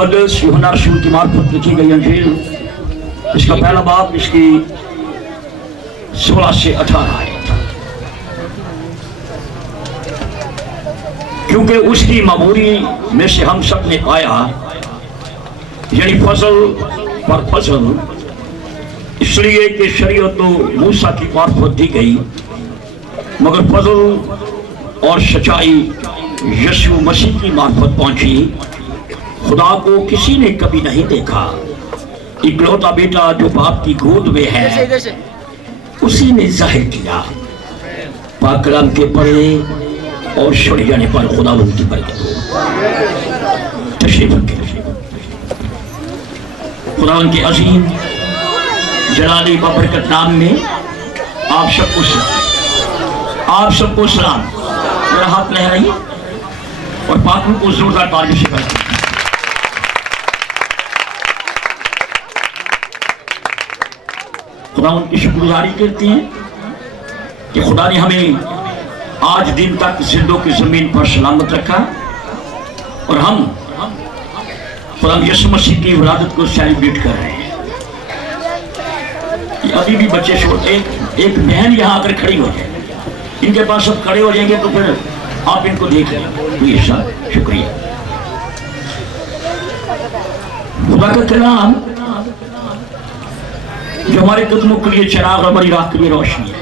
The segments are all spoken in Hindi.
मुक़द्दस यूहन्ना रसूल की मार्फत लिखी गई अंजील, इसका पहला बाब, इसकी 16 से 18 आयत। क्योंकि उसकी मबूरी में से हम सब ने पाया, यानी फजल पर फजल, इसलिए कि शरीयत तो मूसा की मार्फत दी गई, मगर फजल और सच्चाई यीशु मसीह की मार्फत पहुंची। खुदा को किसी ने कभी नहीं देखा, इकलौता बेटा जो बाप की गोद में है उसी ने जाहिर किया। पाक कलाम के पढ़े और छोड़े जाने पर खुदा उनकी बरकत हो। तशरीफ रखें। खुदा उनके अजीम जलाली बरकत नाम में आप सबको सलाम। मेरा हाथ लहराइए और पाकों को जोरदार तालियों से बधाइए। खुदा उनकी शुक्रगुजारी करते हैं कि खुदा ने हमें आज दिन तक जिंदों की जमीन पर सलामत रखा और हम खुदा यीशु मसीह की विलादत को सेलिब्रेट कर रहे हैं। अभी भी बच्चे छोटे, एक बहन यहाँ आकर खड़ी हो जाए, इनके पास सब खड़े हो जाएंगे तो फिर आप इनको देख लें। शुक्रिया। खुदा का कलाम जो हमारे कदमों के लिए चिराग, हमारी राह के लिए रोशनी है।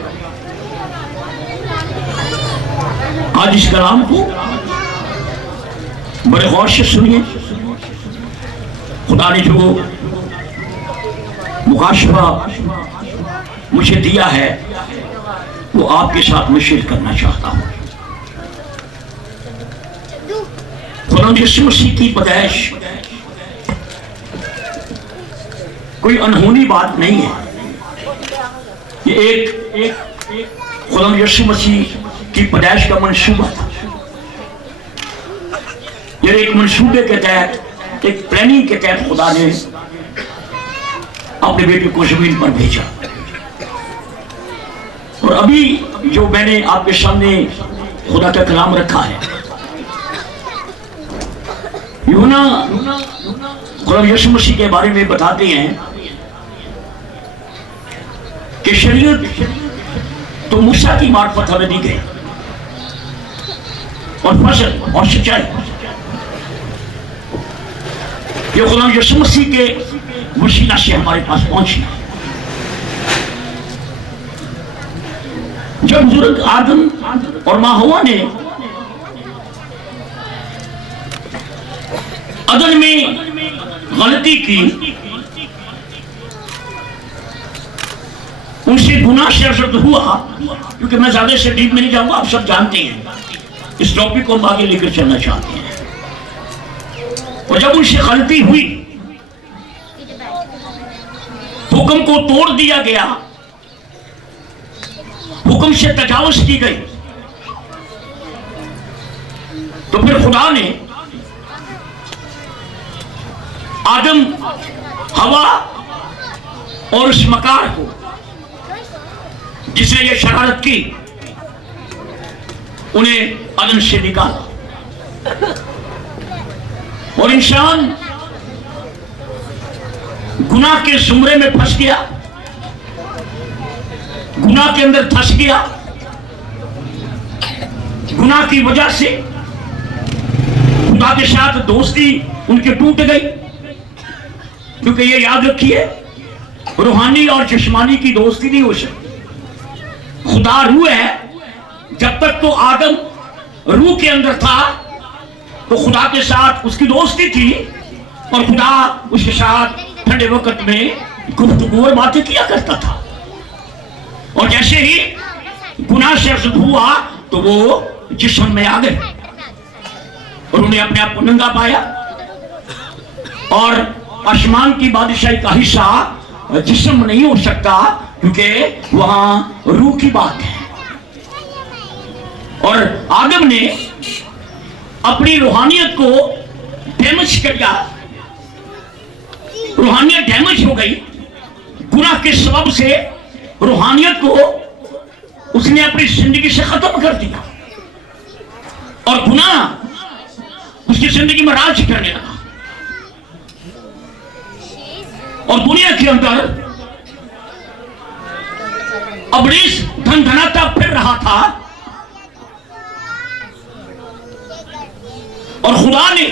आज इस कलाम को बड़े गौर से सुनिए। खुदा ने जो मुकाशफा मुझे दिया है वो आपके साथ मैं शेयर करना चाहता हूं। खुदा यीशु मसीह की पैदाइश कोई अनहोनी बात नहीं है। ये एक खुदा यीशु मसीह की पैदाइश का मंसूबा था। ये एक मंसूबे के तहत, एक प्लानिंग के तहत खुदा ने अपने बेटे को जमीन पर भेजा। और अभी जो मैंने आपके सामने खुदा का कलाम रखा है, यूहन्ना खुदा यीशु मसीह के बारे में बताते हैं कि शरीयत तो मूसा की मार्फत हमें दी गई और फजल और सच्चाई ये खुदा यीशु मसीह के वसीला से हमारे पास पहुंची। जब बुजुर्ग आदम और मां हवा ने अदन में गलती की, उनसे गुनाह शर्त हुआ, क्योंकि मैं ज्यादा से डीप में नहीं जाऊंगा, आप सब जानते हैं। इस टॉपिक को हम आगे लेकर चलना चाहते हैं। और जब उनसे गलती हुई, हुक्म को तोड़ दिया गया, हुक्म से तजावुज की गई, तो फिर खुदा ने आदम, हवा और उस मकार को जिसने ये शरारत की, उन्हें अदन से निकाला। और इंसान गुनाह के जुमरे में फंस गया, गुनाह के अंदर फंस गया। गुनाह की वजह से खुदा के साथ दोस्ती उनकी टूट गई। क्योंकि ये याद रखिए, रूहानी और जिस्मानी की दोस्ती नहीं हो सकती। खुदा रूह है, जब तक तो आदम रूह के अंदर था तो खुदा के साथ उसकी दोस्ती थी और खुदा उसके साथ ठंडे वक्त में गुफ्तगू और बातें किया करता था। और जैसे ही गुनाह से अर्जुन हुआ तो वो जिस्म में आ गए और उन्हें अपने आप को नंगा पाया। और आसमान की बादशाही का हिस्सा जिस्म नहीं हो सकता, क्योंकि वहां रूह की बात है। और आदम ने अपनी रूहानियत को डैमेज कर दिया, रूहानियत डैमेज हो गई। गुनाह के सबब से रूहानियत को उसने अपनी जिंदगी से खत्म कर दिया और गुनाह उसकी जिंदगी में राज करने लगा। के अंदर इब्लीस धनधनाता फिर रहा था और खुदा ने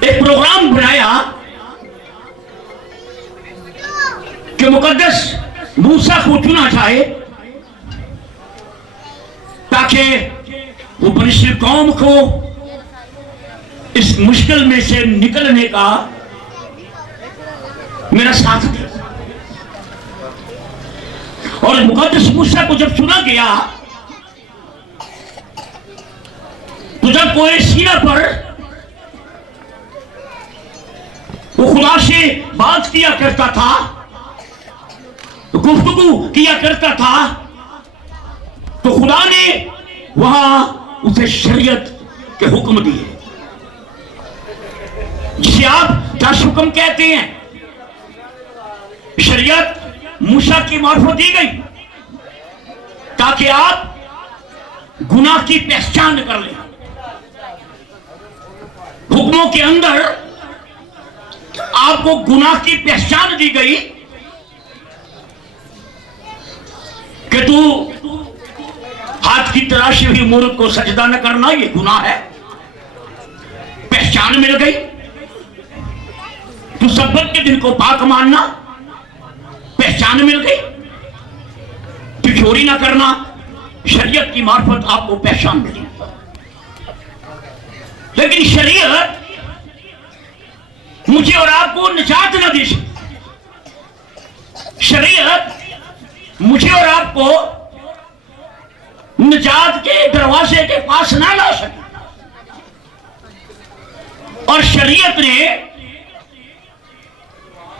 एक प्रोग्राम बनाया कि मुकद्दस मूसा को चुना जाए ताकि वो बनी इस्राएल कौम को इस मुश्किल में से निकलने का मेरा साथ दे। और मुकद्दस मूसा को जब चुना गया तो जब कोई सीना पर वो खुदा से बात किया करता था, गुफ्तगू किया करता था, तो खुदा ने वहां उसे शरीयत के हुक्म दिए, जिसे आप 10 हुक्म कहते हैं। शरीयत मूसा की मार्फत दी गई ताकि आप गुनाह की पहचान कर लें। हुक्मों के अंदर आपको गुनाह की पहचान दी गई कि तू हाथ की तराशी हुई मूर्त को सजदा न करना, यह गुनाह है। पहचान मिल गई। तू सब्बत के दिन को पाक मानना, पहचान मिल गई। तू चोरी ना करना, शरीयत की मार्फत आपको पहचान मिली। लेकिन शरीयत मुझे और आपको निजात न दे सकती। शरीयत मुझे और आपको निजात के दरवाजे के पास ना ला सके। और शरीयत ने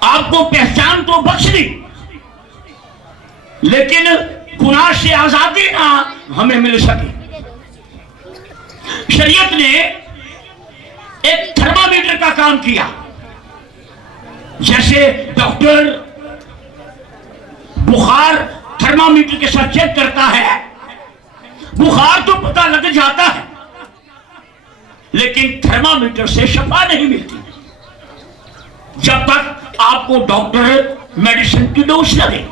आपको पहचान तो बख्श दी, लेकिन गुनाह से आजादी ना हमें मिल सके। शरीयत ने एक थर्मामीटर का काम किया। जैसे डॉक्टर बुखार थर्मामीटर के साथ चेक करता है, बुखार तो पता लग जाता है, लेकिन थर्मामीटर से शफा नहीं मिलती जब तक आपको डॉक्टर मेडिसिन की डोज न दे।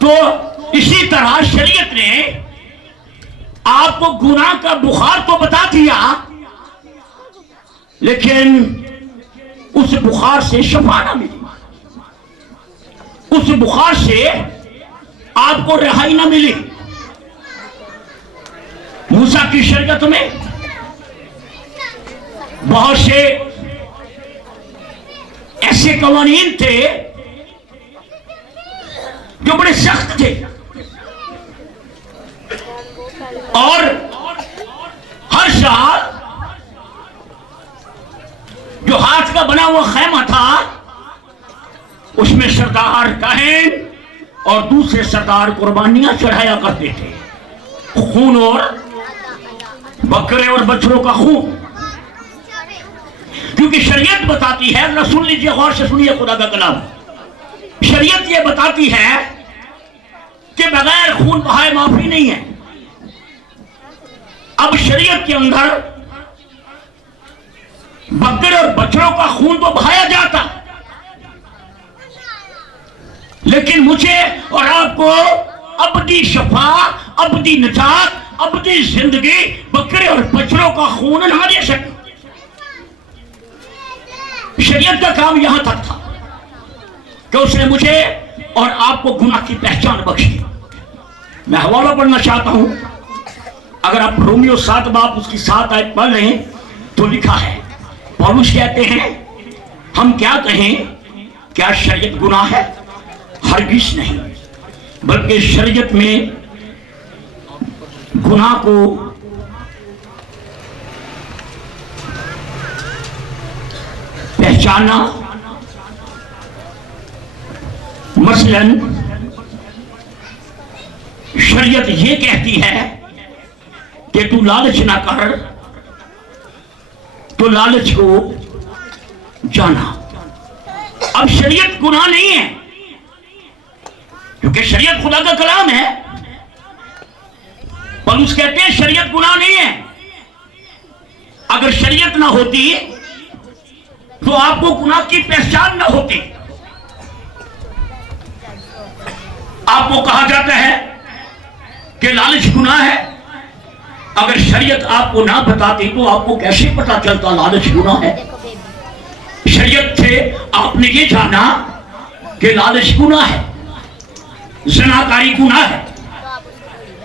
तो इसी तरह शरीयत ने आपको गुनाह का बुखार तो बता दिया, लेकिन उस बुखार से शफा ना मिली, उस बुखार से आपको रिहाई ना मिली। मूसा की शरीयत में बहुत से ऐसे कवानीन थे जो बड़े सख्त थे, और हर साल जो हाथ का बना हुआ खैमा था उसमें सरदार काहिन और दूसरे सरदार कुर्बानियां चढ़ाया करते थे, खून और बकरे और बछड़ों का खून। क्योंकि शरीयत बताती है, जरा सुन लीजिए, गौर से सुनिए खुदा का कलाम। शरीयत ये बताती है कि बगैर खून बहाए माफी नहीं है। अब शरीयत के अंदर बकरे और बछड़ों का खून तो बहाया जाता, लेकिन मुझे और आपको अबदी शफा, अबदी निजात, अबदी जिंदगी बकरे और बछड़ों का खून ना दे सके। शरीयत का काम यहां तक था कि उसने मुझे और आपको गुनाह की पहचान बख्शी। मैं हवाला पढ़ना चाहता हूं, अगर आप रोमियो 7 बाब उसकी 7 आयत पढ़ रहे हैं तो लिखा है, पौलुस कहते हैं, हम क्या कहें, क्या शरीयत गुनाह है? हरगिज नहीं, बल्कि शरीयत में गुनाह को पहचाना, मसलन शरीयत ये कहती है कि तू लालच ना कर, तो लालच को जाना। अब शरीयत गुनाह नहीं है, क्योंकि शरीयत खुदा का कलाम है। पौलुस कहते हैं शरीयत गुनाह नहीं है। अगर शरीयत ना होती तो आपको गुनाह की पहचान न होती। आपको कहा जाता है कि लालच गुनाह है। अगर शरीयत आपको ना बताती तो आपको कैसे पता चलता लालच गुनाह है? शरीयत से आपने ये जाना कि लालच गुनाह है, ज़नाकारी गुनाह है,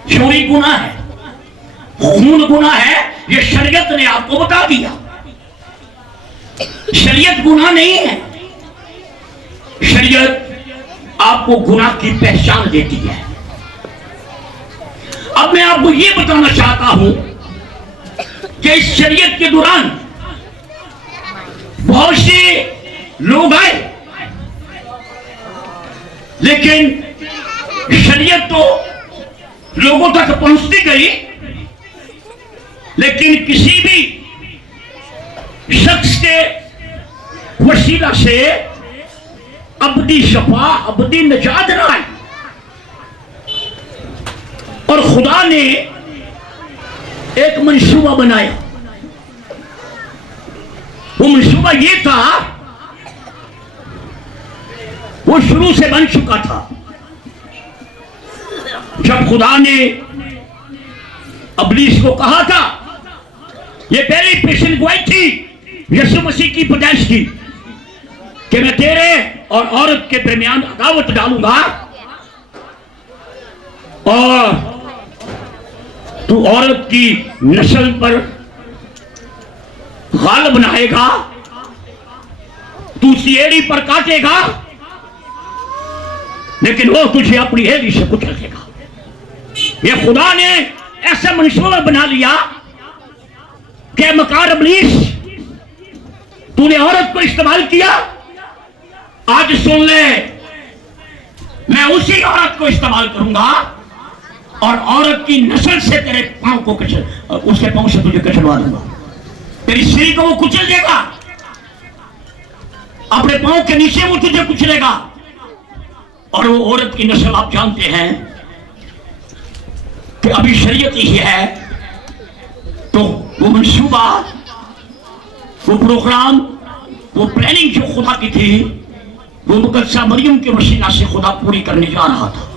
चोरी गुनाह है, खून गुनाह है। ये शरीयत ने आपको बता दिया। शरीयत गुनाह नहीं है। शरीयत आपको गुनाह की पहचान देती है। अब मैं आपको यह बताना चाहता हूं कि इस शरीयत के दौरान बहुत से लोग आए, लेकिन शरीयत तो लोगों तक पहुंचती गई, लेकिन किसी भी शख्स के वसीला से अबदी शफा, अबदी निजात न आई। और खुदा ने एक मंसूबा बनाया। वो मंसूबा ये था, वो शुरू से बन चुका था। जब खुदा ने इब्लीस को कहा था, ये पहली पेशन गोई थी यीशु मसीह की पैदाइश की, कि मैं तेरे और औरत के दरमियान अदावत डालूंगा और तू औरत की नस्ल पर गालिब बनाएगा, तू उसकी एड़ी पर काटेगा, लेकिन वो तुझे अपनी एड़ी से कुचल देगा। ये खुदा ने ऐसा मंसूबा बना लिया कि मकार इब्लीस, तूने औरत को इस्तेमाल किया, आज सुन ले, मैं उसी औरत को इस्तेमाल करूंगा और औरत की नस्ल से तेरे पांव को उसके पांव से तुझे कचलवा दूंगा। तेरी सिर को वो कुचल देगा, अपने पांव के नीचे वो तुझे कुचलेगा। और वो औरत की नस्ल आप जानते हैं कि अभी शरीयत ही है। तो वो मंसूबा, वो प्रोग्राम, वो प्लानिंग जो खुदा की थी, वो मुकद्दसा मरियम के वसीला से खुदा पूरी करने जा रहा था।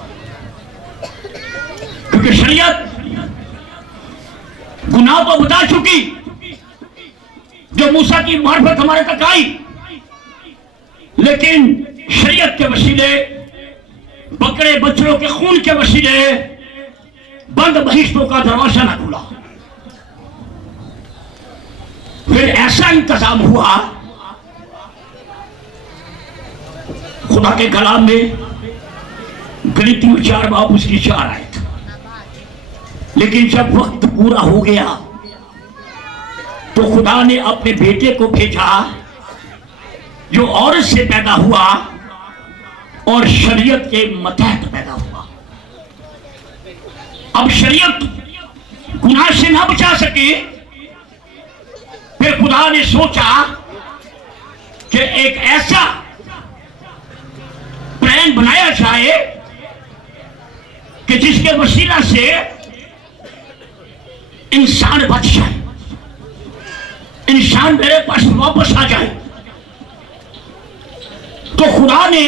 क्योंकि शरीयत गुनाह तो बता चुकी, जो मूसा की मार्फत हमारे तक आई, लेकिन शरीयत के वसीले, बकरे बच्चों के खून के वसीले बंद बहिश्तों का दरवाजा न खुला। फिर ऐसा इंतजाम हुआ, खुदा के कलाम में गलीती 4 बाब उसकी 4 आए थे। लेकिन जब वक्त पूरा हो गया तो खुदा ने अपने बेटे को भेजा, जो औरत से पैदा हुआ और शरीयत के मतहत पैदा हुआ। अब शरीयत गुनाह से ना बचा सके, फिर खुदा ने सोचा कि एक ऐसा प्लान बनाया जाए कि जिसके वसीला से इंसान बच जाए, इंसान मेरे पास वापस आ जाए। तो खुदा ने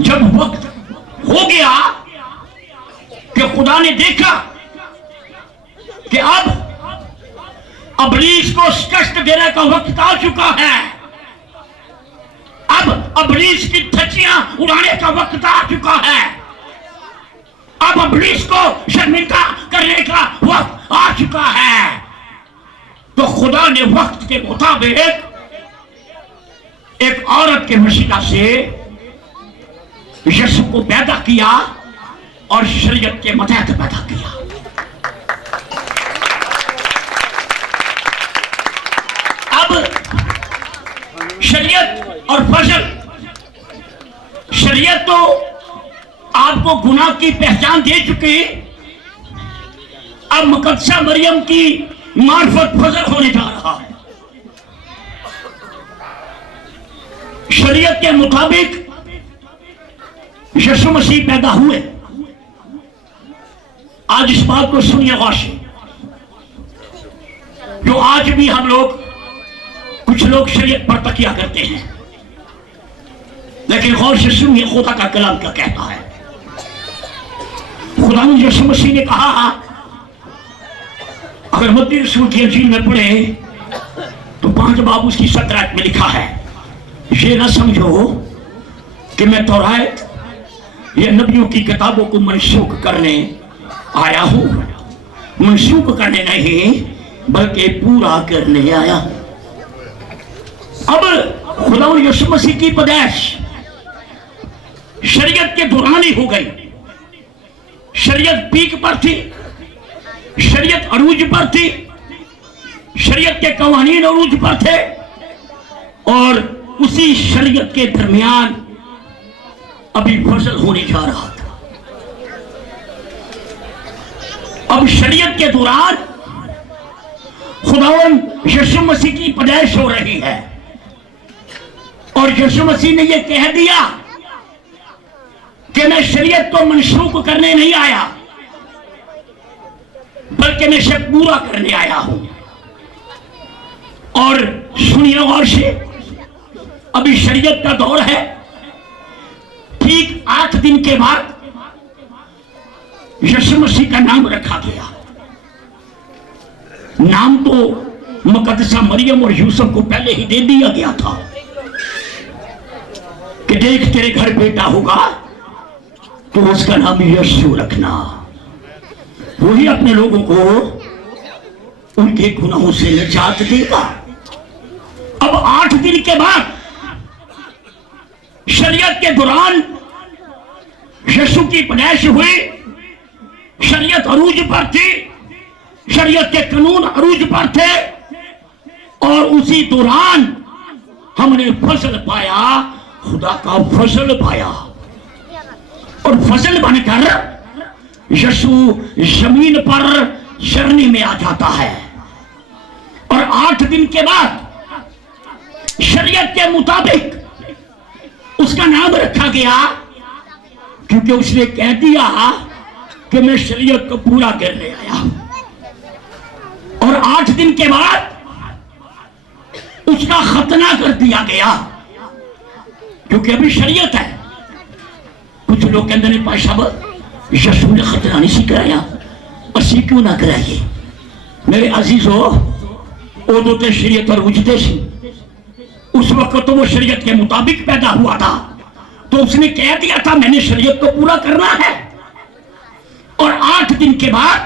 जब वक्त हो गया कि खुदा ने देखा कि अब इब्लीस को कष्ट देने का वक्त आ चुका है, अब इब्लीस की धज्जियां उड़ाने का वक्त आ चुका है, अब इब्लीस को शर्मिंदा करने का वक्त आ चुका है। तो खुदा ने वक्त के मुताबिक एक औरत के वसीला से यीशु को पैदा किया और शरीयत के मतहत पैदा किया। अब शरीयत और फजल, शरीयत तो आपको गुनाह की पहचान दे चुकी, अब मुकद्दसा मरियम की मार्फत फजल होने जा रहा है। शरीयत के मुताबिक यीशु मसीह पैदा हुए। आज इस बात को सुनिए गौर से, जो आज भी हम लोग कुछ कुछ लोग शरीयत पर तकिया करते हैं, लेकिन गौर से सुनिए खुदा का कलाम क्या कहता है। खुदा यीशु मसीह ने कहा, अगर मत्ती रसूल की इंजील में पढ़े तो 5 बाब उसकी 17 में लिखा है, ये ना समझो कि मैं तौरात या नबियों की किताबों को मनसूख करने आया हूं, मनसूख करने नहीं बल्कि पूरा करने आया। अब खुदा यीशु मसीह की पैदाइश शरीयत के दौरान ही हो गई। शरीयत पीक पर थी, शरीयत अरूज पर थी, शरीयत के कवानीन अरूज पर थे, और उसी शरीयत के दरमियान अभी फसल होने जा रहा था। अब शरीयत के दौरान खुदावंद यीशु मसीह की पैदाइश हो रही है, और यीशु मसीह ने यह कह दिया कि मैं शरीयत को मनसूख करने नहीं आया बल्कि मैं इसे पूरा करने आया हूं। और सुनिए गौर से, अभी शरीयत का दौर है। ठीक 8 दिन के बाद यीशु मसीह का नाम रखा गया। नाम तो मुकद्दसा मरियम और यूसुफ को पहले ही दे दिया गया था कि देख तेरे घर बेटा होगा तो उसका नाम यीशु रखना, वही अपने लोगों को उनके गुनाहों से निजात देगा। अब 8 दिन के बाद शरीयत के दौरान यीशु की पैदाइश हुई। शरीयत अरूज पर थी, शरीयत के कानून अरूज पर थे, और उसी दौरान हमने फसल पाया, खुदा का फसल पाया, और फसल बनकर यीशु जमीन पर चरनी में आ जाता है। और 8 दिन के बाद शरीयत के मुताबिक उसका नाम रखा गया, क्योंकि उसने कह दिया कि मैं शरीयत को पूरा करने आया हूं। और 8 दिन के बाद उसका खतना कर दिया गया, क्योंकि अभी शरीयत है। कुछ लोग कहते हैं भाई साहब यीशु ने खतना नहीं सी कराया, असी क्यों ना कराइए। मेरे अजीजों, उदों तो शरीयत अरूजते सी, उस वक्त तो वो शरीयत के मुताबिक पैदा हुआ था, तो उसने कह दिया था मैंने शरीयत को पूरा करना है। और 8 दिन के बाद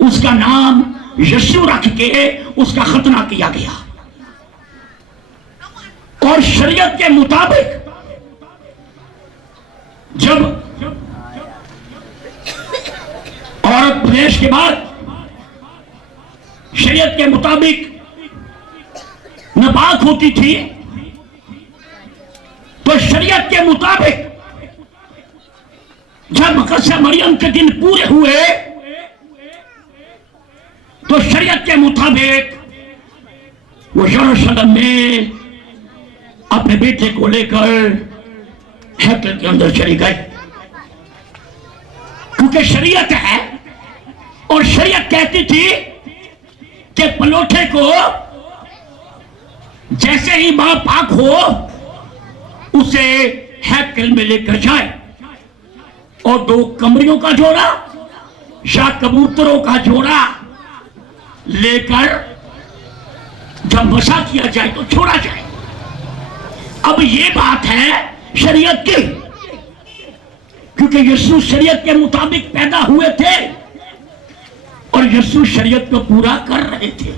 उसका नाम यीशु रख के उसका खतना किया गया। और शरीयत के मुताबिक जब औरत प्रवेश के बाद शरीयत के मुताबिक नापाक होती थी, तो शरीयत के मुताबिक जब मुकद्दसा मरियम के दिन पूरे हुए तो शरीयत के मुताबिक वो यरूशलेम में अपने बेटे को लेकर हैकल के अंदर चली गई, क्योंकि शरीयत है। और शरीयत कहती थी कि पलोठे को जैसे ही मां पाक हो उसे हैकल में लेकर जाए, और 2 कमरियों का जोड़ा या कबूतरों का जोड़ा लेकर जब मसा किया जाए तो छोड़ा जाए। अब ये बात है शरीयत की, क्योंकि यीशु शरीयत के मुताबिक पैदा हुए थे और यीशु शरीयत को पूरा कर रहे थे।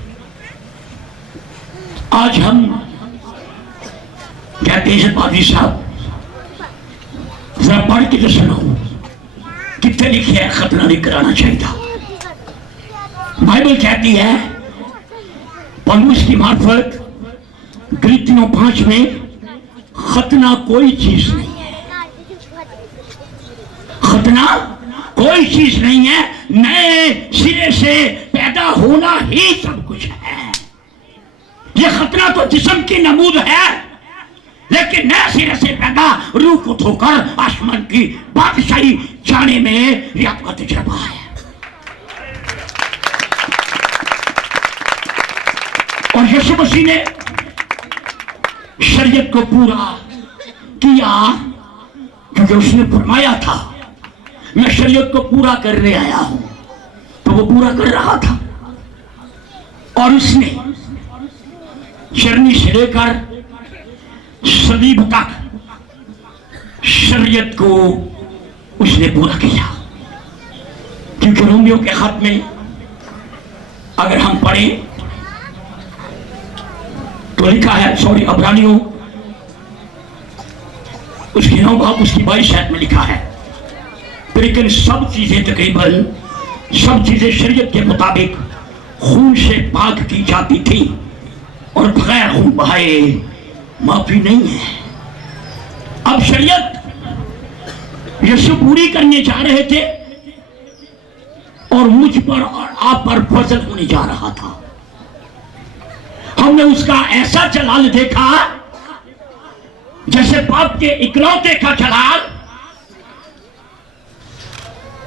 आज हम कहते हैं पादी साहब जरा पढ़ के तो सुनाओ, कितने लिखे है खतना नहीं कराना चाहिए। बाइबल कहती है पौलुस की मार्फत गलातियों 5 में खतना कोई चीज नहीं है, खतना कोई चीज नहीं है, नए सिरे से पैदा होना ही सब कुछ है। ये खतना तो जिस्म की नमूद है, लेकिन नए सिरे से पैदा रूह को धोकर आसमान की बादशाही जाने में यह आपका तजुर्बा है। और यीशु मसीह ने शरीयत को पूरा किया, क्योंकि उसने फरमाया था मैं शरीयत को पूरा करने आया हूं, तो वो पूरा कर रहा था। और उसने चरनी से लेकर सलीब तक शरीयत को उसने पूरा किया। क्योंकि रोमियो के खत में अगर हम पढ़ें तो लिखा है, सॉरी अब्रानियों उसकी 9 बाब उसकी 22 आयत में लिखा है, लेकिन सब चीजें तकरीबन सब चीजें शरीयत के मुताबिक खून से पाक की जाती थी और बगैर खून बहाए माफी नहीं है। अब शरीयत यीशु पूरी करने जा रहे थे और मुझ पर और आप पर फजल होने जा रहा था। हमने उसका ऐसा जलाल देखा जैसे बाप के इकलौते का जलाल,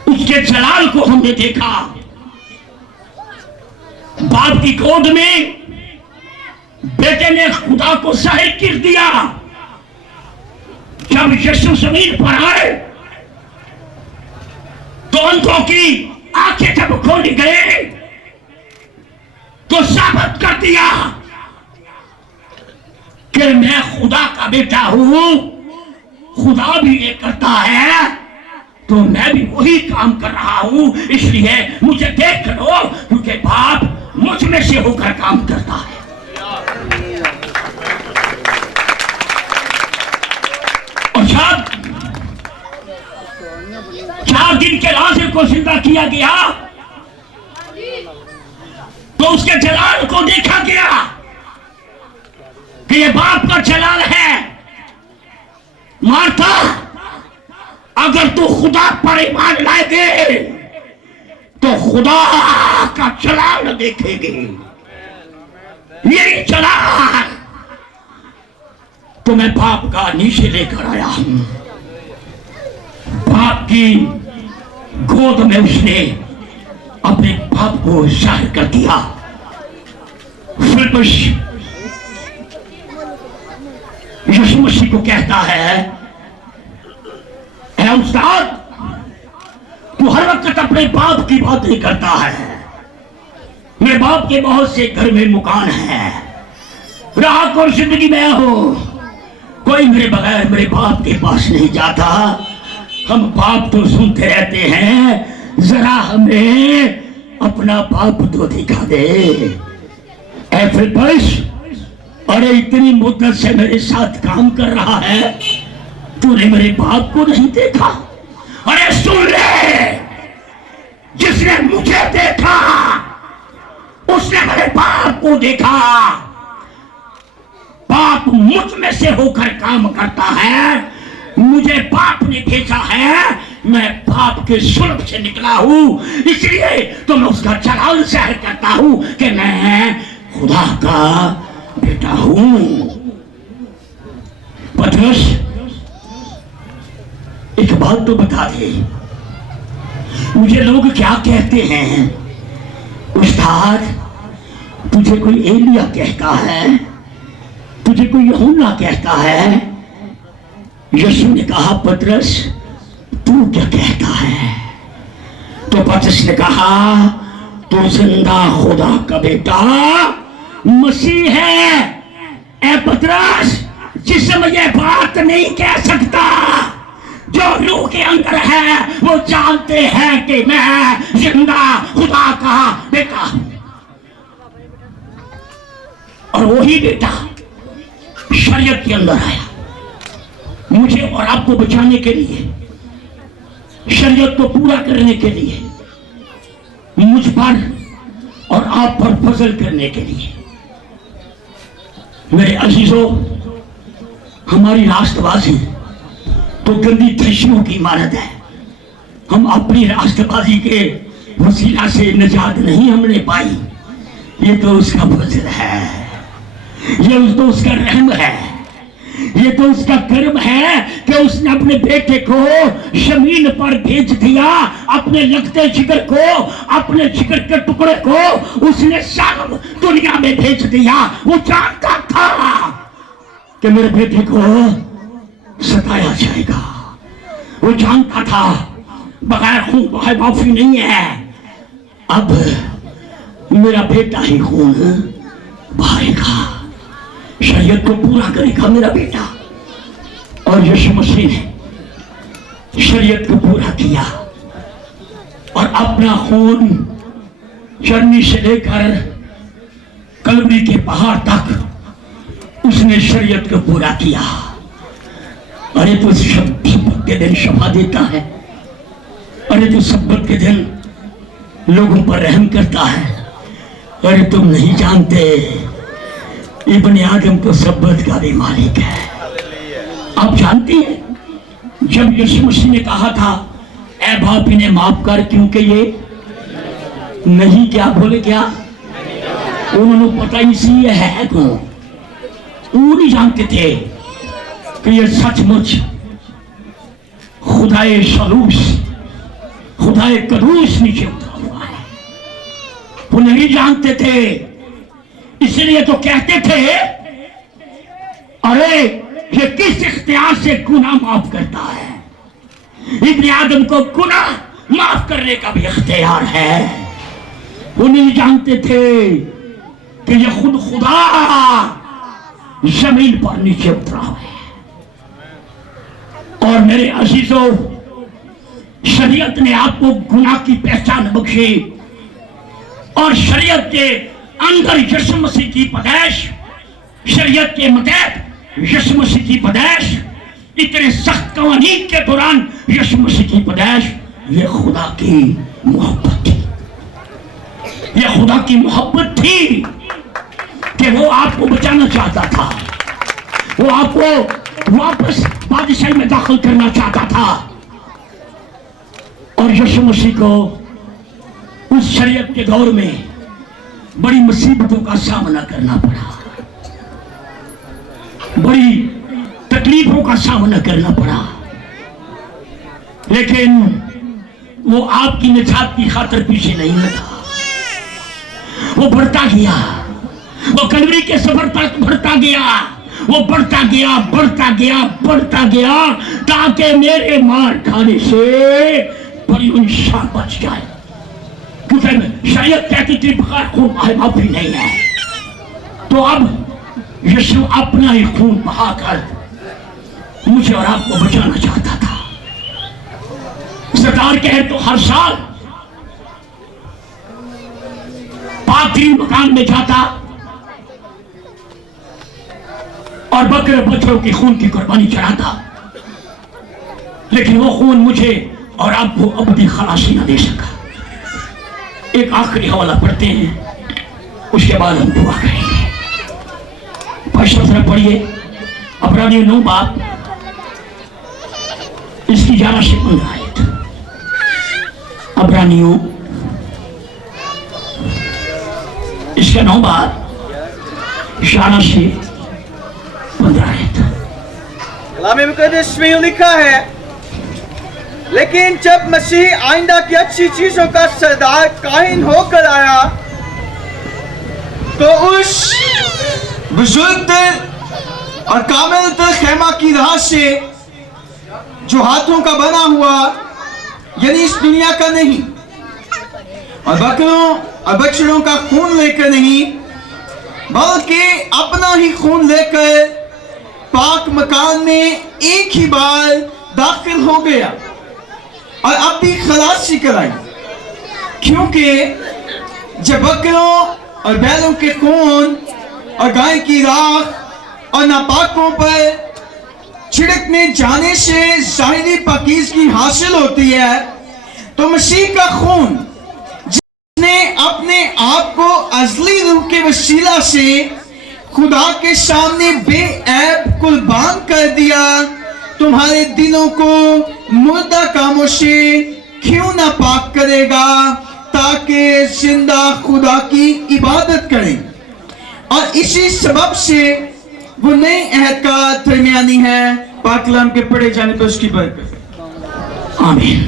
उसके जलाल को हमने देखा। बाप की गोद में बेटे ने खुदा को जाहिर कर दिया। जब यीशु जमीन पर आए तो अंधों की आंखें जब खोली गए तो साबित कर दिया कि मैं खुदा का बेटा हूं। खुदा भी ये करता है तो मैं भी वही काम कर रहा हूं, इसलिए मुझे देख लो, क्योंकि बाप मुझ में से होकर काम करता है। और जब 4 दिन के लाज़र को जिंदा किया गया तो उसके जलाल को देखा गया कि ये बाप का जलाल है। मार्था, अगर तू खुदा पर ईमान लाएगे तो खुदा का जलाल देखेगी। यही जलाल तो मैं बाप का नीचे लेकर आया हूं। बाप की गोद में उसने अपने बाप को जाहिर कर दिया। फिलिप्पुस यीशु मसीह को कहता है, ऐ उस्ताद, तू हर वक्त अपने बाप की बातें करता है। मेरे बाप के बहुत से घर में मकान है, राहत और जिंदगी में हो, कोई मेरे बगैर मेरे बाप के पास नहीं जाता। हम बाप तो सुनते रहते हैं, जरा हमें अपना बाप तो दिखा दे। ऐ फिलिप्पुस, अरे इतनी मुद्दत से मेरे साथ काम कर रहा है, तूने मेरे बाप को नहीं देखा? अरे सुन ले, जिसने मुझे देखा उसने मेरे बाप को देखा। बाप मुझ में से होकर काम करता है, मुझे बाप ने भेजा है, मैं बाप के सुलभ से निकला हूं, इसलिए तो मैं उसका जलाल जाहिर करता हूं कि मैं खुदा का बेटा हूं। पतरस, एक बात तो बता दे, मुझे लोग क्या कहते हैं? उस्ताद, तुझे कोई एलिया कहता है, तुझे कोई यूहन्ना कहता है। यीशु ने कहा, पतरस तू क्या कहता है? तो पतरस ने कहा, तू जिंदा खुदा का बेटा मसीह है। ऐ पतरस, जिसम ये बात नहीं कह सकता, जो रूह के अंदर है वो जानते हैं कि मैं जिंदा खुदा का बेटा हूं। और वही बेटा शरीयत के अंदर आया, मुझे और आपको बचाने के लिए, शरीयत को पूरा करने के लिए, मुझ पर और आप पर फजल करने के लिए। मेरे अजीजों, हमारी राष्ट्रबाजी तो गंदी दृश्यों की इमारत है। हम अपनी राष्ट्रबाजी के वसीला से निजात नहीं हमने पाई, ये तो उसका फजल है, ये तो उसका रहम है। ये तो उसका कर्म है कि उसने अपने बेटे को जमीन पर भेज दिया, अपने लगते जिगर को, अपने जिगर के टुकड़े को उसने सब दुनिया में भेज दिया। वो जानता था कि मेरे बेटे को सताया जाएगा, वो जानता था बगैर खून बहाए माफी नहीं है। अब मेरा बेटा ही खून बहाएगा, शरीयत को पूरा करेगा मेरा बेटा। और यीशु मसीह ने शरीयत को पूरा किया और अपना खून चरनी से लेकर कलवरी के पहाड़ तक उसने शरीयत को पूरा किया। अरे तो सब्बत के दिन शफा देता है, अरे तो सब्बत के दिन लोगों पर रहम करता है। अरे तुम नहीं जानते इब्ने आदम तो सब्बत का भी मालिक है। आप जानती हैं जब यीशु मसीह ने कहा था ऐ बाप इन्हें माफ कर, क्योंकि ये नहीं क्या बोले क्या, उन्होंने पता इसलिए है को वो नहीं जानते थे कि ये सचमुच खुदाए सलूस, खुदाए कदूस नीचे उतरा हुआ है। वो नहीं जानते थे, इसलिए तो कहते थे अरे ये किस इख्तियार से गुनाह माफ करता है। इब्ने आदम को गुनाह माफ करने का भी इख्तियार है। वो नहीं जानते थे कि ये खुद खुदा जमीन पर नीचे उतरा है। और मेरे अजीजों, शरीयत ने आपको गुनाह की पहचान बख्शी और शरीयत के अंदर यीशु मसीह की पैदाइश, शरीयत के मुताबिक यीशु मसीह की पैदाइश, इतने सख्त कवानीन के दौरान यीशु मसीह की पैदाइश, ये खुदा की मोहब्बत थी। ये खुदा की मोहब्बत थी कि वो आपको बचाना चाहता था, वो आपको वापस बादशाही में दाखिल करना चाहता था। और यीशु मसीह को उस शरीयत के दौर में बड़ी मुसीबतों का सामना करना पड़ा, बड़ी तकलीफों का सामना करना पड़ा, लेकिन वो आपकी निजात की खातिर पीछे नहीं हटा। वो बढ़ता गया, वो कलवरी के सफर तक बढ़ता गया, वो बढ़ता गया, बढ़ता गया, बढ़ता गया, ताकि मेरे मार खाने से बड़ी इंसान बच जाए। क्योंकि शरीयत कहती थी बगैर खून बहाए माफी नहीं है। तो अब यीशु अपना ही खून बहाकर मुझे और आपको बचाना चाहता था। सरकार कहे तो हर साल पादरी मकान में जाता और बकरे बछड़ों के खून की कुर्बानी चढ़ाता, लेकिन वो खून मुझे और आपको अपनी खलासी न दे सका। एक आखिरी हवाला पढ़ते हैं, उसके बाद हम दुआ करेंगे। पढ़िए अपराधियों 9 बाप इसकी 11 से 15 आयत। अब्रानियों इसका 9 बाप 11 से 15 आयत। कलाम मुक़द्दस में लिखा है, लेकिन जब मसीह आइंदा की अच्छी चीजों का सरदार काहिन होकर आया तो उस बुजुर्ग और कामिल खेमा की राह से, जो हाथों का बना हुआ यानी इस दुनिया का नहीं, और बकरों और बछड़ों का खून लेकर नहीं, बल्कि अपना ही खून लेकर पाक मकान में एक ही बार दाखिल हो गया और अपनी खलासी कराई। क्योंकि जब बकरों और बैलों के खून और गाय की राख और नापाकों पर छिड़कने जाने से ज़ाहिरी पाकीज़गी हासिल होती है, तो मसीह का खून जिसने अपने आप को असली रूह के वसीला से खुदा के सामने बेऐब कुर्बान कर दिया, तुम्हारे दिलों को मुर्दा कामों से क्यों ना पाक करेगा, ताकि जिंदा खुदा की इबादत करें। और इसी सबब से वो नए अहद का दरमियानी है। पाक कलाम के पढ़े जाने पर उसकी बरकत। आमीन।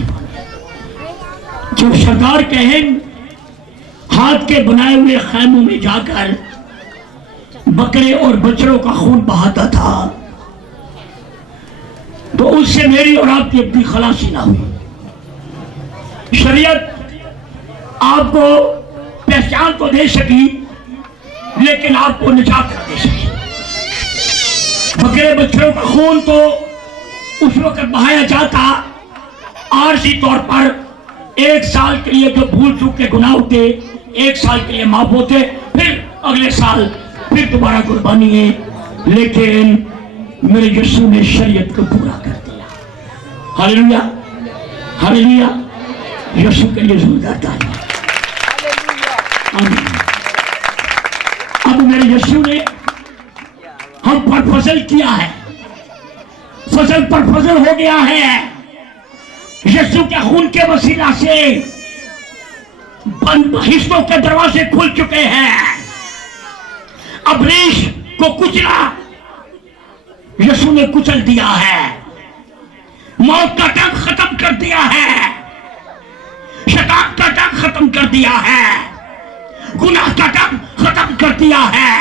जो सरदार कहे हाथ के बनाए हुए खैमों में जाकर बकरे और बछड़ों का खून बहाता था, तो उससे मेरी और आपकी अपनी खलासी ना हुई। शरीयत आपको पहचान तो दे सकी, लेकिन आपको निजात न दे सकी। बकरे बछड़ों का खून तो उस वक्त बहाया जाता आरजी तौर पर, 1 साल के लिए जो भूल चूक के गुनाह होते 1 साल के लिए माफ होते, फिर अगले साल फिर दोबारा कुर्बानी है। लेकिन मेरे यीशु ने शरीयत को पूरा कर दिया। Hallelujah, hallelujah. यीशु के लिए जोरदार तालियां। आमीन। अब मेरे यीशु ने हम पर फसल किया है, फसल पर फसल हो गया है। यीशु के खून के वसीला से बंद हिस्सों के दरवाजे खुल चुके हैं। अबलीस को कुचला यीशु ने कुचल दिया है। मौत का डर खत्म कर दिया है, शैतान का डर खत्म कर दिया है, गुनाह का डर खत्म कर दिया है।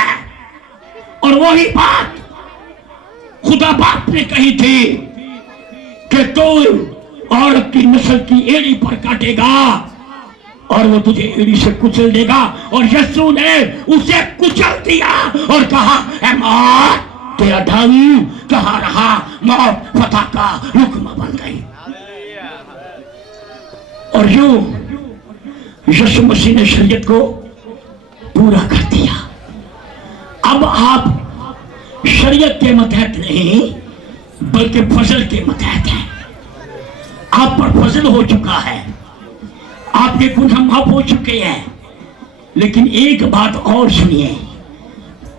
और वही बात खुदा बाप ने कही थी कि तू औरत की नस्ल की एड़ी पर काटेगा और वो तुझे एड़ी से कुचल देगा। और यीशु ने उसे कुचल दिया और कहा, ऐ मौत तेरा ढाल कहाँ रहा? मौत फतह का रुकमा बन गई। और यूं यीशु मसीह ने शरीयत को पूरा कर दिया। अब आप शरीयत के मतहत नहीं बल्कि फजल के मतहत हैं। आप पर फजल हो चुका है, आपके गुनाह माफ हो चुके हैं। लेकिन एक बात और सुनिए,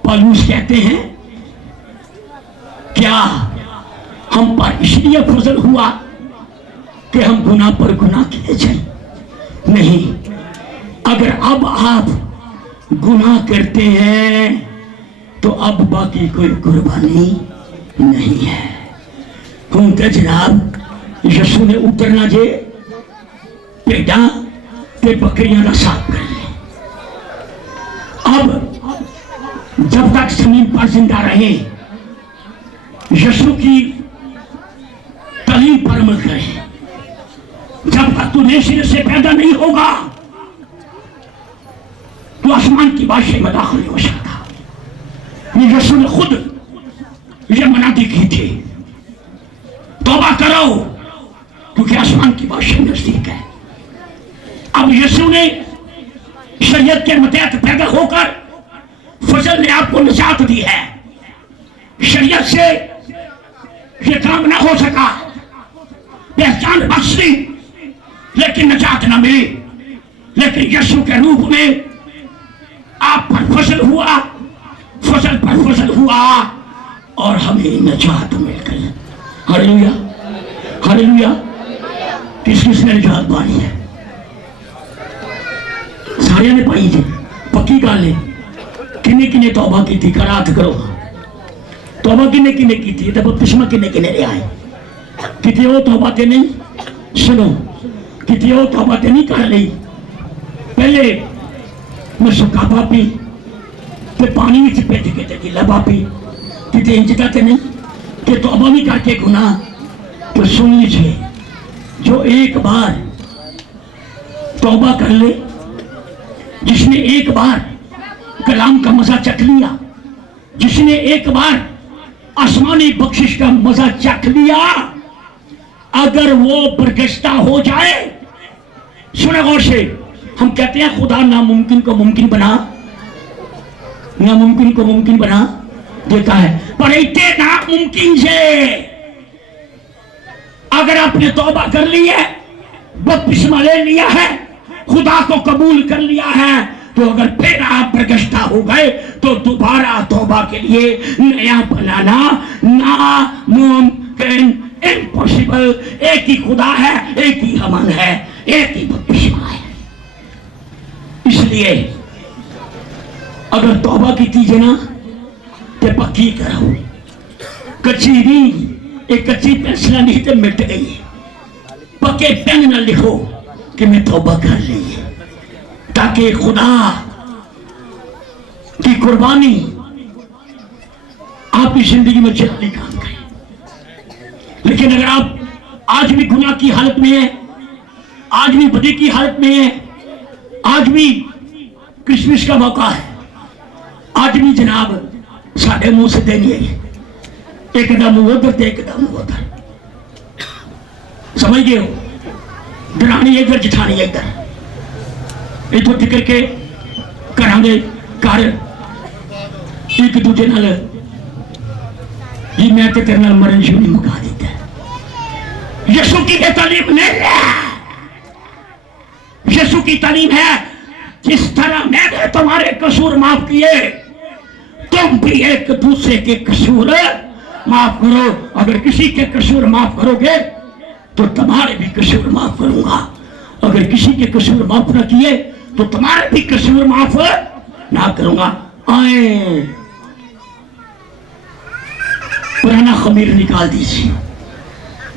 पौलुस कहते हैं क्या हम पर इसलिए फजल हुआ कि हम गुनाह पर गुनाह किए जाए? नहीं। अगर अब आप गुनाह करते हैं तो अब बाकी कोई कुर्बानी नहीं है। हम तो जनाब यीशु ने उतरना जे भेड़ा ते बकरियां का साफ कर ले। अब जब तक जमीन पर जिंदा रहे यीशु की तालीम पर अमल करें। जब तक तू नेशन से पैदा नहीं होगा तो आसमान की बादशाही में दाखिल नहीं हो सकता। ये यीशु ने खुद ये मनादी की थी, तौबा करो क्योंकि आसमान की बादशाही नजदीक है। अब यीशु ने शरीयत के मतहत पैदा होकर फजल ने आपको निजात दी है। शरीयत से ये काम ना हो सका, पहचान बख्श दी लेकिन निजात ना मिली। लेकिन यीशु के रूप में आप पर फजल हुआ, फसल पर फसल हुआ और हमें निजात मिल गई। Hallelujah, hallelujah. किस किसने निजात पाई है? सारे ने पाई थी। पक्की गल है। किन्ने किन्ने तौबा की थी? कर हाथ करो। तौबा किन्ने किन्ने की थी? बपतिस्मा किन्ने किन्ने लिया है? कितने वो तौबा ते नहीं? सुनो, कितने वो तौबा ते नहीं कर ली? पहले मैं सुखा पापी ते पानी में भेज के ते गिला पापी कितने इंजता ते नहीं कि तौबा भी करके गुनाह। तो सुन लीजिए, जो एक बार तौबा कर ले, जिसने एक बार कलाम का मजा चख लिया, जिसने एक बार आसमानी बख्शिश का मजा चख लिया, अगर वो बरगश्ता हो जाए, सुने गौर से, हम कहते हैं खुदा नामुमकिन को मुमकिन बना, नामुमकिन को मुमकिन बना देता है। पर इतने नामुमकिन से अगर आपने तौबा कर ली है, बपतिस्मा ले लिया है, खुदा को कबूल कर लिया है, तो अगर फिर आप बरगश्ता हो गए तो दोबारा तौबा के लिए नया बनाना नामुमकिन, इम्पॉसिबल। एक ही खुदा है, एक ही अमन है, एक ही बपतिस्मा है। इसलिए अगर तौबा की थी ना ते पक्की करो। कच्ची नहीं, एक कच्ची पेंसिल नहीं तो मिट गई। पक्के पेन न लिखो कि मैं तौबा कर ली, ताकि खुदा की कुर्बानी आपकी जिंदगी में जल्दी काम करे। लेकिन अगर आप आज भी गुनाह की हालत में है, आज भी बदी की हालत में है, आज भी क्रिसमस का मौका है, आज भी जनाब साढ़े मुंह से देनी है, एक कदम उधर ते एक कदम उधर, समझ गए हो? दरानी इधर जठानी इधर, इतों तिकर के घरां दे घर एक दूजे नाल जी मैं तो तेरे नाल मरन शू नहीं मुका देता है। यीशु की तालीम नहीं है, यीशु की तालीम है जिस तरह मैंने तुम्हारे कसूर माफ किए तुम भी एक दूसरे के कसूर माफ करो। अगर किसी के कसूर माफ करोगे तो तुम्हारे भी कसूर माफ करूंगा, अगर किसी के कसूर माफ ना किए तो तुम्हारे भी कसूर माफ ना करूंगा। आए पुराना खमीर निकाल दीजिए,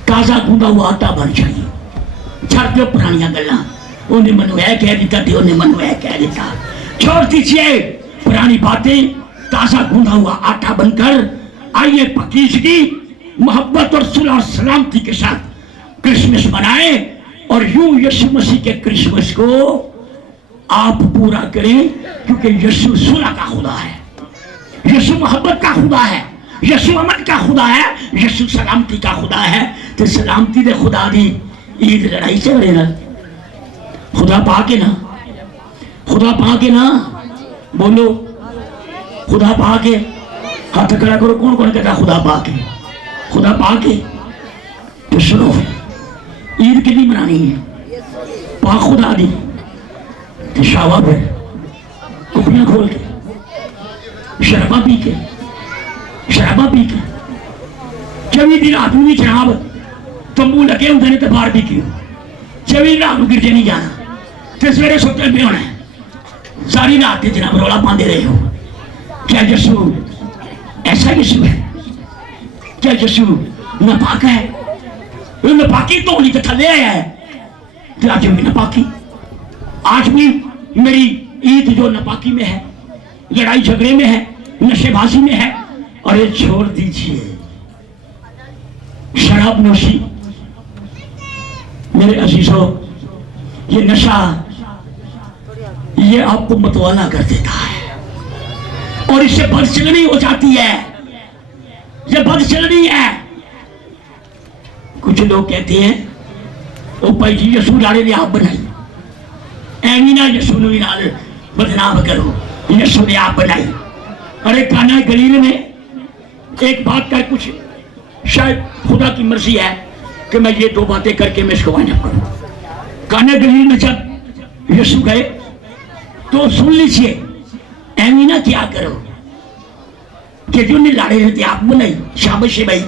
ताजा गूंदा हुआ आटा बन जाइए। छड़ दो पुरानियां गल्लां, उन्हें मनु है कह दिता थे, उन्हें मनु है कह दिता, छोड़ दीजिए पुरानी बातें, ताजा गूंदा हुआ आटा बनकर आइए पकीजगी, मोहब्बत और सुलह सलामती के साथ क्रिसमस मनाए और यूं यीशु मसीह के क्रिसमस को आप पूरा करें, क्योंकि यीशु सुलह का खुदा है, यीशु मोहब्बत का खुदा है, यीशु अमन का खुदा है, यीशु सलामती का खुदा है। तो सलामती दे खुदा दी ईद लड़ाई चल रही ना, खुदा पाके ना, खुदा पाके ना, बोलो खुदा पाके, हाथ खड़ा करो। कौन कौन कहता खुदा पाके? खुदा पाके तो सुनो, ईद के लिए मनानी है, पाक खुदा दी तो शावा पे कुपियां खोल के शराबा पी के, शराबा पी के 24 दिन रात में जनाब तंबू लगे होंगे ने तो बाहर भी क्यों 24 रात में गिरजे नहीं जाना, तो सवेरे सुते पे होना है, सारी रात जनाब रौला पाते रहे हो। क्या यीशु ऐसा यीशु है? क्या यीशु नापाक है? नापाकी तो होनी तो थले आया है, तो आज भी नापाकी, आज भी मेरी ईद जो नापाकी में है, लड़ाई झगड़े में है, नशेबाजी में है। और ये छोड़ दीजिए शराब नोशी, मेरे अजीजों, ये नशा ये आपको मतवाला कर देता है और इससे बदचलनी हो जाती है, ये बदचलनी है। कुछ लोग कहते हैं ओ भाई जी यीशु लाड़े ने आप बनाई, ऐवी ना यीशु ने नाल बदनाम करो, यीशु ने आप बनाई। अरे काना गलील में एक बात का कुछ शायद खुदा की मर्जी है कि मैं ये दो बातें करके मैं इसको वाइंड अप करूं। काना गलील में जब यीशु गए तो सुन लीजिए, ऐवी ना क्या करो कि जो ने लाड़े रहते आप बनाई, शाबाश भाई,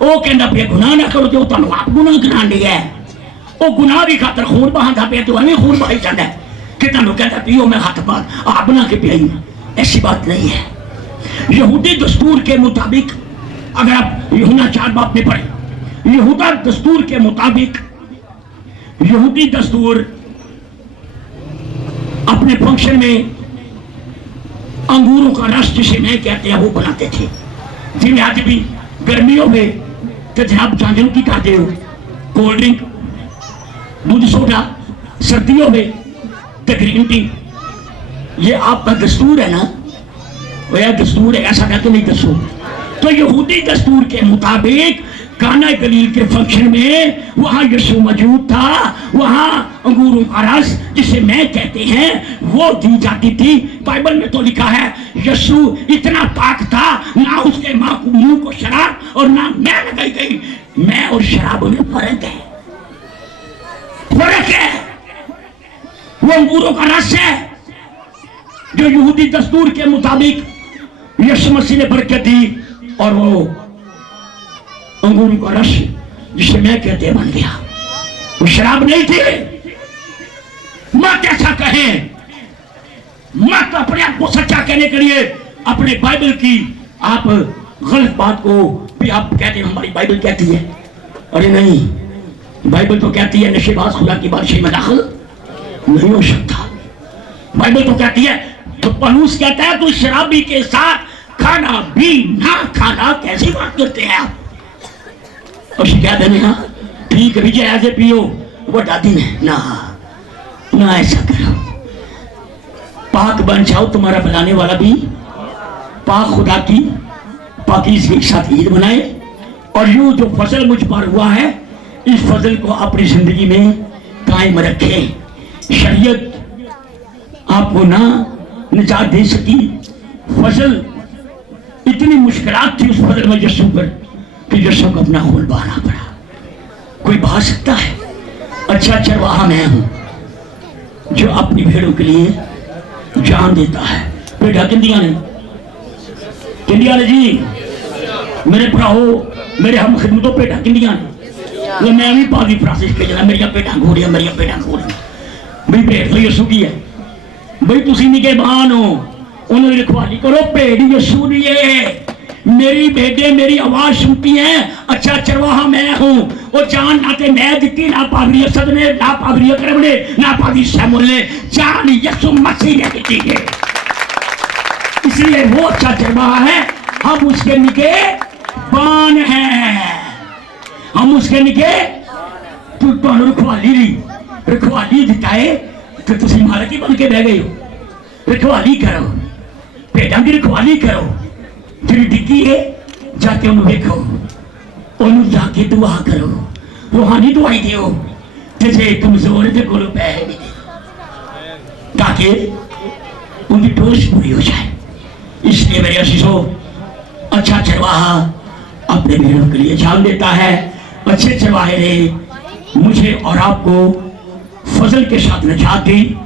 वो कहना पे गुनाह ना करो जो तुम आप गुनाह करा लिया है, वो गुनाह की खातर खून बहाता पे तो हमें खून बहाई जाता है कि तुम कहता पियो मैं हाथ पात आप बना के पियाई। ऐसी बात नहीं है। यहूदी दस्तूर के मुताबिक, अगर आप यूहन्ना 4 बाब में पढ़े, यहूदा दस्तूर के मुताबिक यहूदी दस्तूर अपने फंक्शन में अंगूरों का रस जिसे नहीं कहते हैं वो बनाते थे। जिन्हें आज भी गर्मियों में तो जनाब जानजू की खाते हो, कोल्ड ड्रिंक, दूध सोडा, सर्दियों में तो ग्रीन टी, ये आपका दस्तूर है ना, वो यार दस्तूर है, ऐसा कहते नहीं दस्तूर। तो यहूदी दस्तूर के मुताबिक काना गलील के फंक्शन में वहां यीशु मौजूद था, वहां अंगूरों का रस जिसे मैं कहते हैं वो दी जाती थी। बाइबल में तो लिखा है यीशु इतना पाक था, ना उसके मुंह को शराब और ना मैं लगाई गई। मैं और शराब में फर्क है, फर्क है। वो अंगूरों का रस है जो यहूदी दस्तूर के मुताबिक यीशु मसीह ने बरकत दी, और वो अंगूरों का रस जिसे मैं कहते बन गया, वो शराब नहीं थी। मत ऐसा कहें, मत अपने आप को सच्चा कहने के लिए अपने बाइबल की आप गलत बात को भी आप कहते हैं हमारी बाइबल कहती है। अरे नहीं, बाइबल तो कहती है नशेबाज खुदा की बादशाही में दाखिल नहीं हो सकता। बाइबल तो कहती है, तो पौलुस कहता है तो शराबी के साथ खाना भी ना खाना, कैसी बात करते हैं आप? और कह देने हाँ ठीक है विजय ऐसे पियो, वो दादी ने ना ऐसा करो, पाक बन जाओ, तुम्हारा बनाने वाला भी पाक खुदा की पाकीज़गी के साथ ईद मनाए। और यूं जो फजल मुझ पर हुआ है, इस फजल को अपनी जिंदगी में कायम रखें। शरीयत आपको ना निजात दे सकी। फजल इतनी मुश्किलात थी उस फजल में यीशु पर कि यीशु को अपना खून बहाना पड़ा। कोई बहा सकता है? अच्छा चरवाहा मैं हूं जो अपनी भेड़ों के लिए जान देता है। बेटा किंदिया ने जी, मेरे भराओ, मेरे हम खिदमतों पेटा किंदिया ने, मैं भी पागी फ्रांसिस के जना मेरिया पेटा घोड़िया, मेरिया पेटा घोड़िया भाई भेड़ तो यीशु की है भाई, तुसी निके बान हो, उन्होंने रखवाली करो। भेड़ यीशु दी है, मेरी बेटे मेरी आवाज सुनती हैं। अच्छा चरवाहा मैं हूं, वो जान नाते मैं दिती, ना पादरी असद ने, ना पादरी अकरम ने, ना पादरी शैमुल ने, जान यीशु मसीह ने दी है। इसलिए वो अच्छा चरवाहा है, हम उसके निके बान हैं, हम उसके निके तो रखवाली दिखाए तो तुम मालकी बन के बह गए हो। रखवाली करो, भेड़ा की रखवाली करो, तेरी डिग्गी है, जाके उन्हें देखो, उन्हें जाके दुआ करो, रूहानी दुआई दियो, जैसे कमजोर थे कोलो पैसे नहीं, ताकि उनकी डोज पूरी हो जाए। इसलिए मेरे असीसों, अच्छा चरवाहा अपने भेड़ों के लिए जान देता है। अच्छे चरवाहे ने मुझे और आपको फजल के साथ निजात दी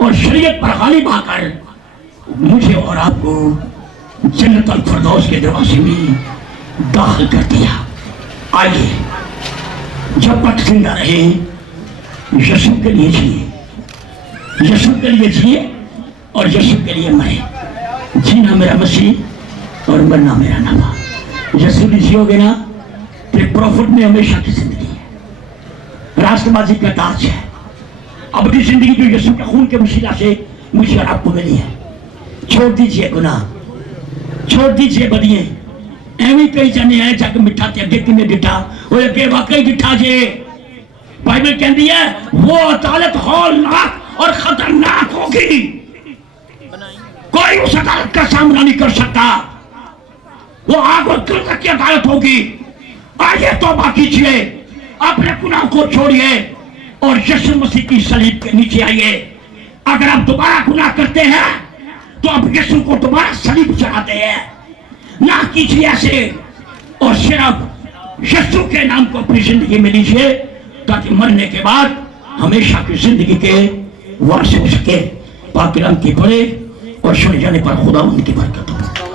और शरीयत पर गालिब आकर मुझे और आपको जन्नत अल फिरदौस के दरवाजे में दाखिल कर दिया। आइए जब तक जिंदा रहे यीशु के लिए जिए, यीशु के लिए जिए और यीशु के लिए मरे। जीना मेरा मसीह और मरना मेरा नफा। यीशु की जियोगे ना तो प्रॉफिट में हमेशा की जिंदगी है, राष्ट्रवादी का ताज है। अब की जिंदगी जो यीशु के खून के वसीला से मुझे और आपको मिली है। छोड़ दीजिए गुनाह, छोड़ दीजिए बदिए। एवं कई जने हैं जग मिठा ते अगे किने डिठा, वो अगे वाकई डिठा जे। बाइबल कहती है वो अदालत हौलनाक और खतरनाक होगी, कोई उस अदालत का सामना नहीं कर सकता। वो आग और दुर्गत की अदालत होगी। आइए तौबा कीजिए, अपने गुनाह को छोड़िए और यीशु मसीह की सलीब के नीचे आइए। अगर आप दोबारा गुनाह करते हैं तो आप यीशु को दोबारा सलीब चढ़ाते हैं। ना कीजिए ऐसे, और सिर्फ यीशु के नाम को अपनी जिंदगी में लीजिए, ताकि मरने के बाद हमेशा की जिंदगी के वारिस हो सके। पाक कलाम की पढ़े और सुन जाने पर खुदा उनकी बरकत हो।